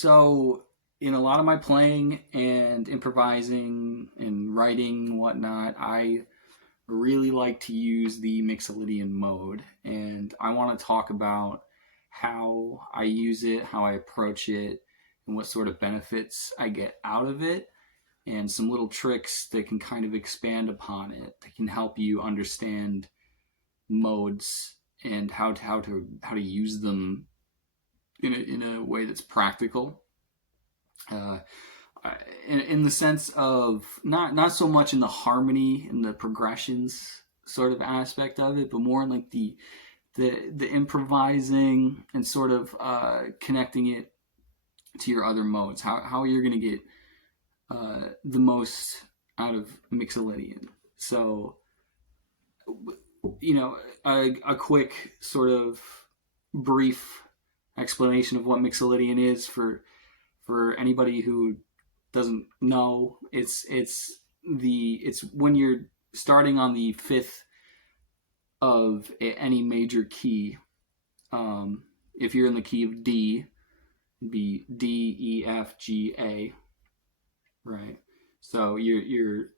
So in a lot of my playing and improvising and writing and whatnot, I really like to use the Mixolydian mode, and I want to talk about how I use it, how I approach it, and what sort of benefits I get out of it, and some little tricks that can kind of expand upon it that can help you understand modes and how to use them in a way that's practical. Uh, in the sense of not so much in the harmony and the progressions sort of aspect of it, but more in like the improvising and sort of connecting it to your other modes. How you're going to get the most out of Mixolydian. So, a quick sort of brief explanation of what Mixolydian is for anybody who doesn't know. It's when you're starting on the fifth of any major key. If you're in the key of D, it'd be D, E, F, G, A, right? So you're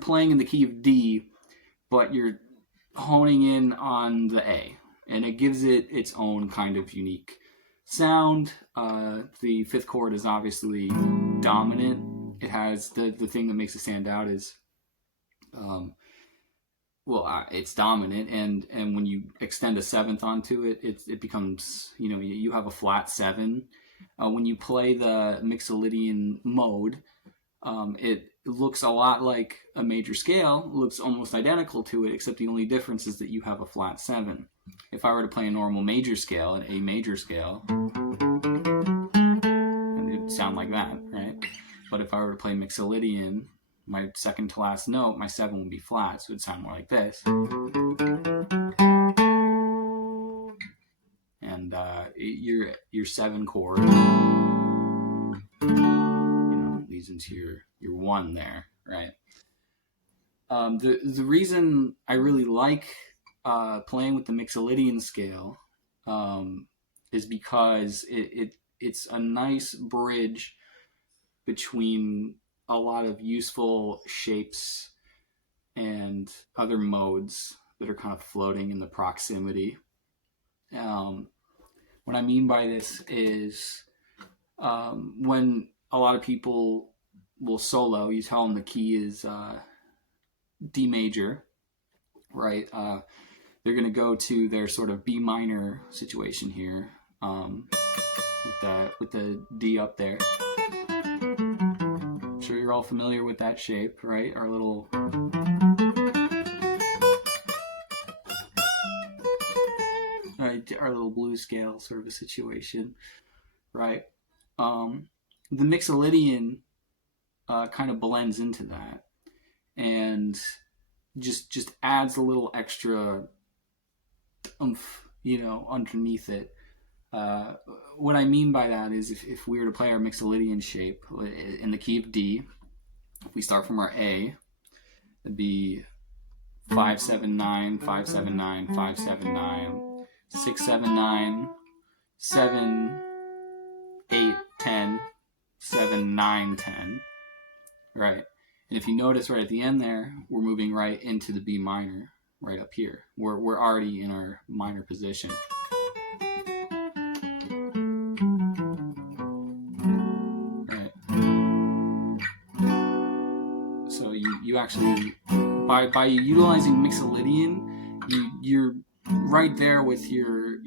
playing in the key of D, but you're honing in on the A, and it gives it its own kind of unique sound. The fifth chord is obviously dominant. It has the thing that makes it stand out is, it's dominant, and when you extend a seventh onto it, it becomes, you have a flat seven. When you play the Mixolydian mode, it looks a lot like a major scale. It looks almost identical to it, except the only difference is that you have a flat seven. If I were to play a normal major scale, an A major scale, it'd sound like that, right? But if I were to play Mixolydian, my second to last note, my seven would be flat, so it'd sound more like this. And your seven chord, leads into your one there, right? The reason I really like playing with the Mixolydian scale is because it's a nice bridge between a lot of useful shapes and other modes that are kind of floating in the proximity. What I mean by this is when a lot of people will solo, you tell them the key is D major, right? They're going to go to their sort of B minor situation here, with the D up there. I'm sure you're all familiar with that shape, right? Our little blues scale sort of a situation, right? The Mixolydian kind of blends into that and just adds a little extra oomph, underneath it. What I mean by that is if we were to play our Mixolydian shape in the key of D, if we start from our A, it'd be 5 7 9 5 7 9 5 7 9 6 7 9 7 8 10 7 9 10, right? And if you notice right at the end there, we're moving right into the B minor, right up here. We're already in our minor position. Right. So you actually, by utilizing Mixolydian, you're right there with your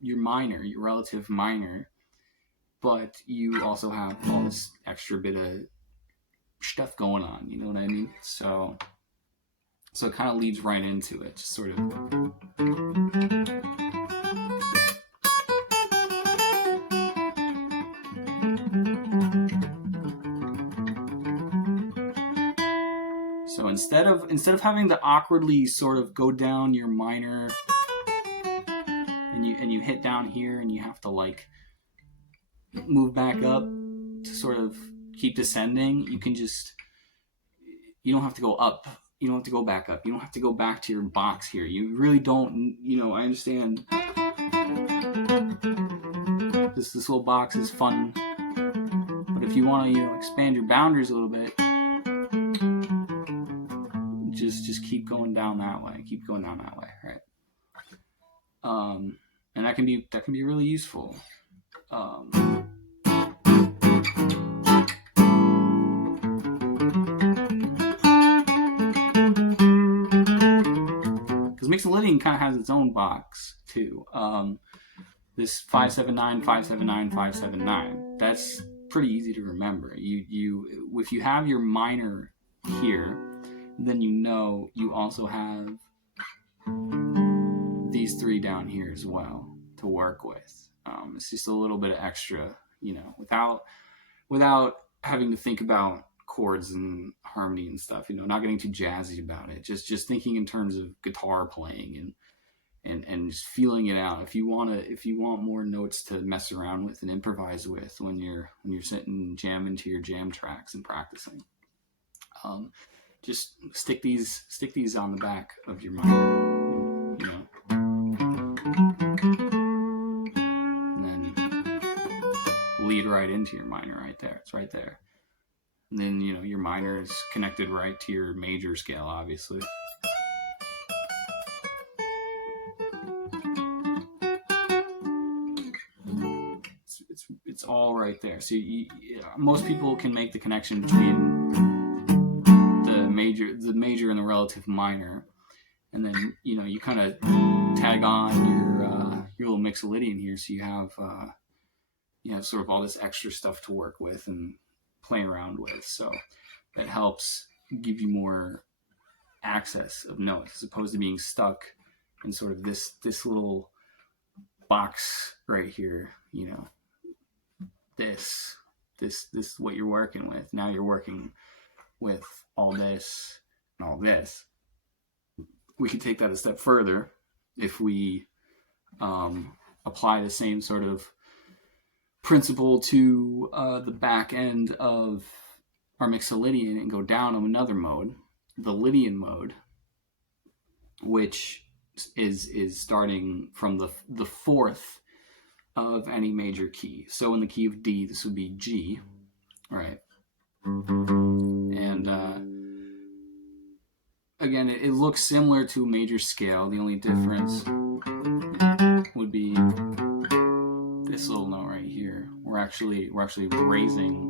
minor, your relative minor, but you also have all this extra bit of stuff going on, you know what I mean? So it kind of leads right into it, just sort of. So instead of having to awkwardly sort of go down your minor, and you hit down here and you have to like move back up to sort of keep descending, you don't have to go up. You don't have to go back up. You don't have to go back to your box here. You really don't, I understand this little box is fun, but if you want to expand your boundaries a little bit, just keep going down that way. Keep going down that way, right? And that can be really useful. Because Mixolydian kind of has its own box too. This 579, 579, 579. That's pretty easy to remember. If you have your minor here, then you also have these three down here as well to work with. It's just a little bit of extra, without having to think about chords and harmony and stuff. Not getting too jazzy about it. Just thinking in terms of guitar playing and just feeling it out. If you want more notes to mess around with and improvise with when you're sitting jamming to your jam tracks and practicing, just stick these on the back of your minor. And then lead right into your minor right there. It's right there. And then, your minor is connected right to your major scale, obviously. It's all right there. So most people can make the connection between the major and the relative minor. And then, you kind of tag on your little Mixolydian here, so you have sort of all this extra stuff to work with and play around with. So that helps give you more access of notes as opposed to being stuck in sort of this little box right here. This is what you're working with. Now you're working with all this and all this. We can take that a step further if we apply the same sort of principle to the back end of our Mixolydian and go down to another mode, the Lydian mode, which is starting from the fourth of any major key. So in the key of D, this would be G, right? And again, it looks similar to a major scale. The only difference would be this little note right here. We're actually raising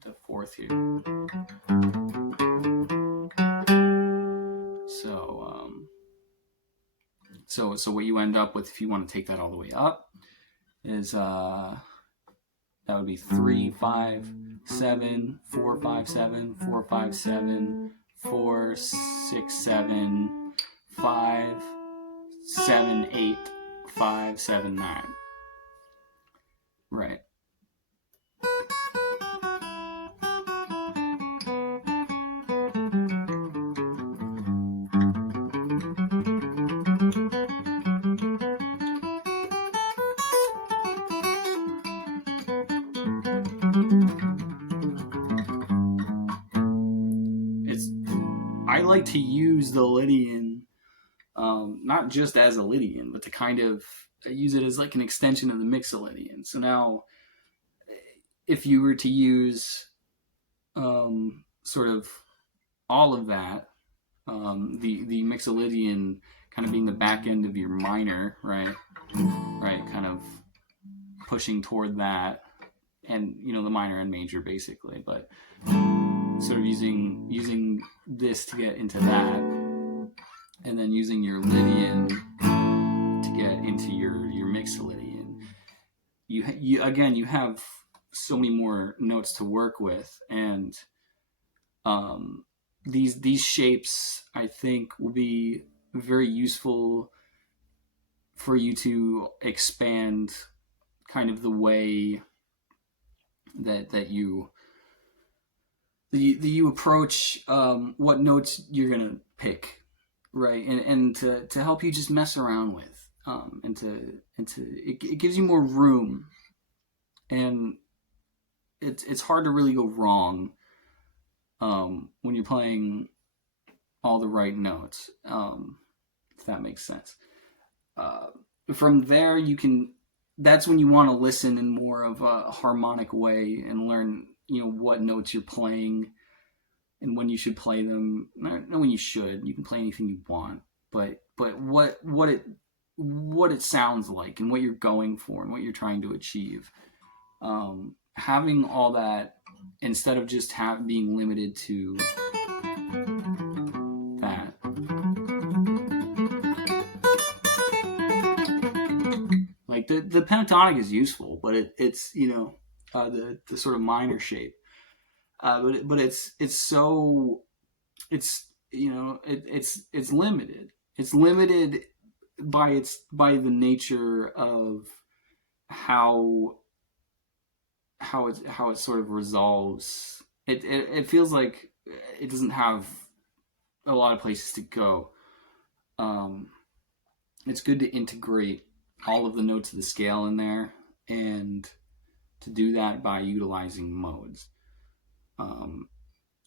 the fourth here. So what you end up with, if you want to take that all the way up, is that would be 3, 5, 7, 4, 5, 7, 4, 5, 7, 4, 6, 7, 5, 7, 8, 5, 7, 9. Right. I like to use the Lydian, not just as a Lydian, but to kind of use it as like an extension of the Mixolydian. So now, if you were to use sort of all of that, the Mixolydian kind of being the back end of your minor, right, kind of pushing toward that, and the minor and major basically, but sort of using this to get into that, and then using your Lydian to get into your Mixolydian. You have so many more notes to work with, and these shapes, I think, will be very useful for you to expand kind of the way that you approach what notes you're gonna pick, right? And to help you just mess around with, it gives you more room, and it's hard to really go wrong when you're playing all the right notes, if that makes sense. from there you can, that's when you want to listen in more of a harmonic way and learn, what notes you're playing and when you should play them. Not when you should. You can play anything you want, but what it sounds like and what you're going for and what you're trying to achieve. Having all that instead of just being limited to that. Like the pentatonic is useful, but it's the sort of minor shape. But it's so it's it's limited. It's limited by the nature of how it sort of resolves. It feels like it doesn't have a lot of places to go. Um, it's good to integrate all of the notes of the scale in there, and to do that by utilizing modes.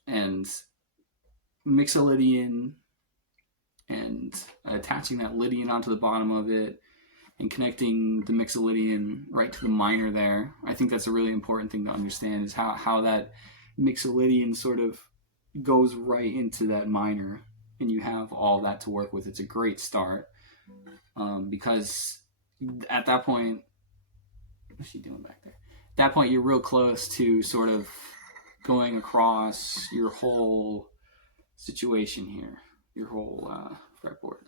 And Mixolydian and attaching that Lydian onto the bottom of it and connecting the Mixolydian right to the minor there. I think that's a really important thing to understand, is how that Mixolydian sort of goes right into that minor, and you have all that to work with. It's a great start, because at that point, what's she doing back there? At that point, you're real close to sort of going across your whole situation here, your whole fretboard.